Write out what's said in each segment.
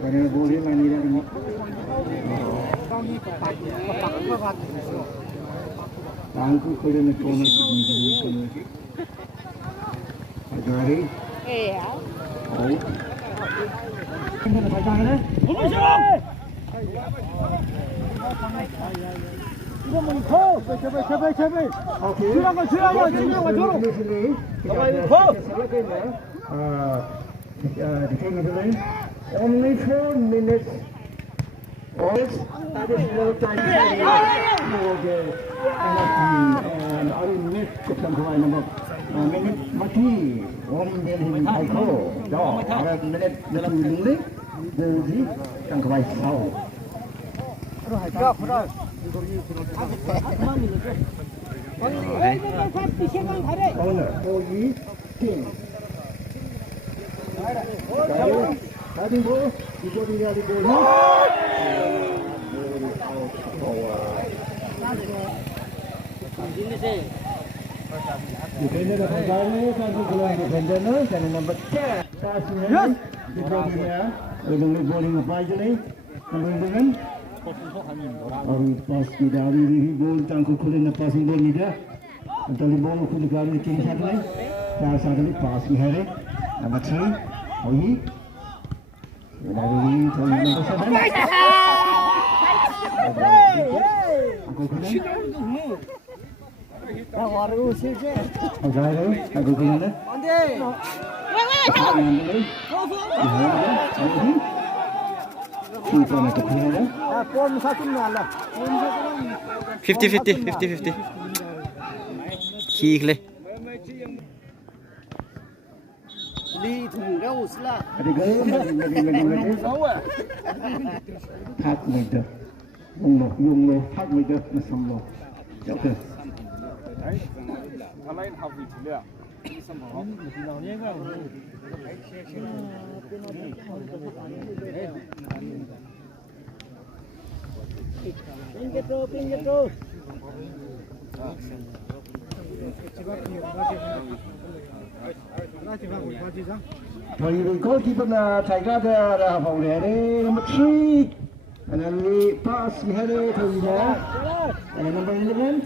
Karena boleh mandi lagi. Tangku kerja nak kau nak pergi. Agari. Iya. Oh. Kita nak pakai mana? 이거 뭐 커? 제발. 오케이. 들어가. Only 4 minutes. Additional time. And I missed the temporary number. Minute mati. One minute ago. No, minute mati. Jadi tangkai sao. 오늘 거기 팀 가지고 이거를 가지고 defender kembali satu keluar defender dan nomor 10 tasnya dibaginya dengan bowling apa aja nih dengan और पास की डाली भी बोल तंको खुले न पासिंग बोल नहीं दिया तली बोल खुले गाड़ी के साथ में चार साथ में पास में है रे नंबर 3 वही डाली थोड़ी नंबर 7 को खुले ना और उसे से जाए रे को खुले ना50-50 ขี้เลย đi thùng rau sla phát mình được dùng lô phát mình được mà xong lô chào cơ pinggir Rồi goalkeeper là chạy ra phòng để đây number 3 and then we pass we had it to Ina and then number 11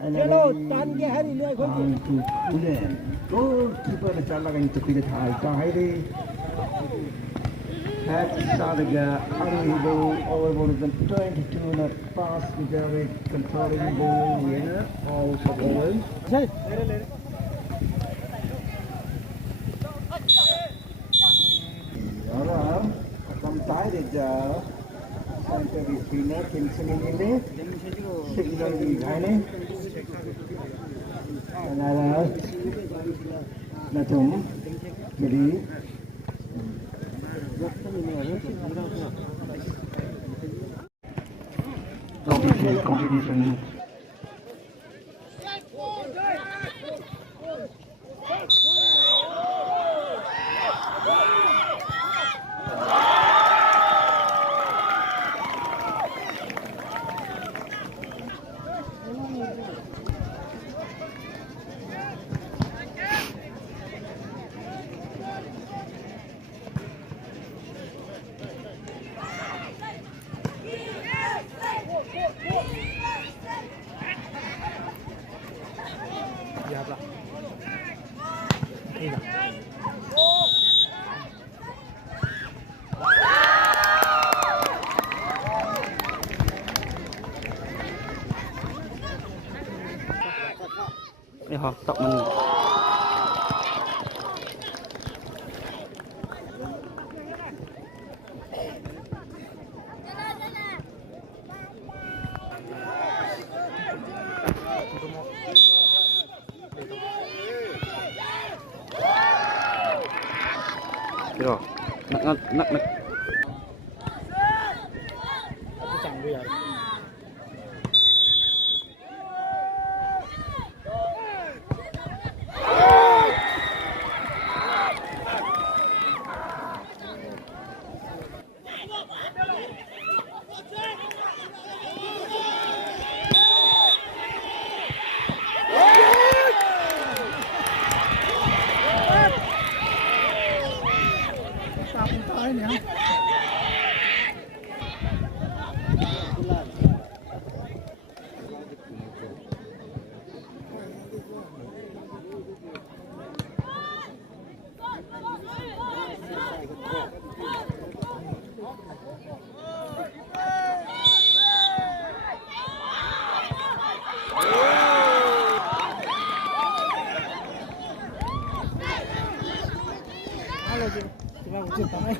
and then tan cái hai lưỡi con to Ulen goalkeeper là chạy lại cho cái thải ta hay đi at Sadaga unable over one of them 22 not pass with the controlling ball winner also Owen Cầm tái để chờ sang cho vị trí nó kiếm xin đi xin cho vị thái này là chúng để đi competition Đây họ tóc mình rồi nặng Cuma wujud tangan.